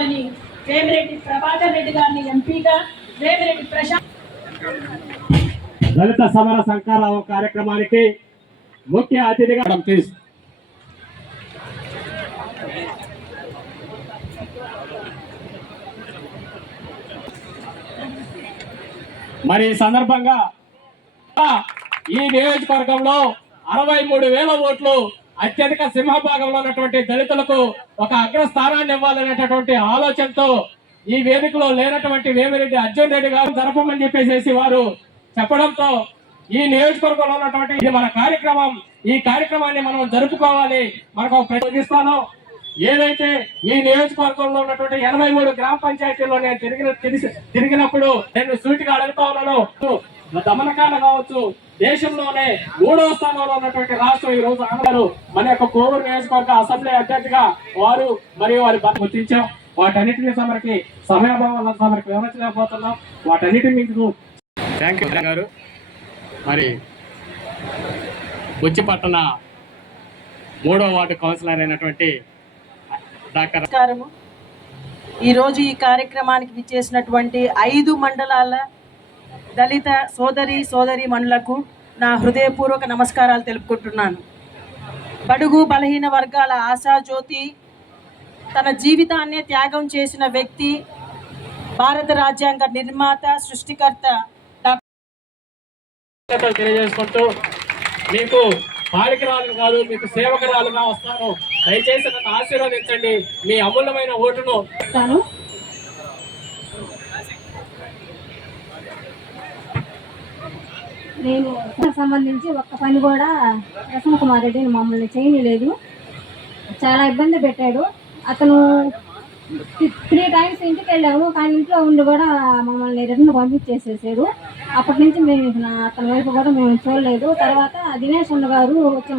కావాలని వేమిరెడ్డి ప్రభాకర్ రెడ్డి గారిని ఎంపీగా, వేమిరెడ్డి ప్రశాంత్ దళిత సమర సంకారాల కార్యక్రమానికి ముఖ్య అతిథిగా మరి ఈ సందర్భంగా ఈ నియోజకవర్గంలో 63,000 ఓట్లు అత్యధిక సింహభాగంలో ఉన్నటువంటి దళితులకు ఒక అగ్రస్థానాన్ని ఇవ్వాలనేటటువంటి ఆలోచనతో ఈ వేదికలో లేనటువంటి వేమిరెడ్డి అర్జున్ రెడ్డి గారు జరపమని చెప్పేసి వారు చెప్పడంతో ఈ నియోజకవర్గంలో ఉన్నటువంటి ఇది మన కార్యక్రమం, ఈ కార్యక్రమాన్ని మనం జరుపుకోవాలి. మనకు ప్రతిస్తాను. ఏదైతే ఈ నియోజకవర్గంలో ఉన్నటువంటి 83 గ్రామ పంచాయతీల్లో నేను తిరిగినప్పుడు నేను సూటిగా అడుగుతా ఉన్నాను. దమనకాండ కావచ్చు, దేశంలోనే 3వ స్థానంలో ఉన్నటువంటి రాష్ట్రం ఈ రోజు ఆంధ్రలో మన యొక్క కోవూరు నియోజకవర్గ అసెంబ్లీ అభ్యర్థిగా వారు మరియు వారి గుర్తించాం. వాటన్నిటిని సమరికి సమయాభావం సమరికి వివరించలేకపోతున్నాం. వాటన్నిటిని మీకు థ్యాంక్ యూ గారు. మరి బుచ్చిపట్టణ 3వ వార్డు కౌన్సిలర్ అయినటువంటి డాక్టర్ ఈరోజు ఈ కార్యక్రమానికి విచ్చేసినటువంటి 5 మండలాల దళిత సోదరి మనులకు నా హృదయపూర్వక నమస్కారాలు తెలుపుకుంటున్నాను. బడుగు బలహీన వర్గాల ఆశాజ్యోతి, తన జీవితాన్నే త్యాగం చేసిన వ్యక్తి, భారత రాజ్యాంగ నిర్మాత, సృష్టికర్త తెలియజేసుకుంటూ మీకు పాలికరాలు కాదు, మీకు సేవకురాలుగా వస్తాను. దయచేసి నన్ను ఆశీర్వదించండి. మీ అమూల్యమైన ఓటును ఇస్తాను. నేను సంబంధించి ఒక్క పని కూడా ప్రసన్న కుమార్ రెడ్డిని మమ్మల్ని చేయలేదు. చాలా ఇబ్బంది పెట్టాడు. అతను 3 టైమ్స్ ఇంటికి వెళ్ళాము, కానీ ఇంట్లో ఉండి కూడా మమ్మల్ని రిటర్న్ పంపించేసేసారు. అప్పటి నుంచి మేము అతని వైపు కూడా మేము చూడలేదు. తర్వాత దినేష్ అన్న గారు వచ్చి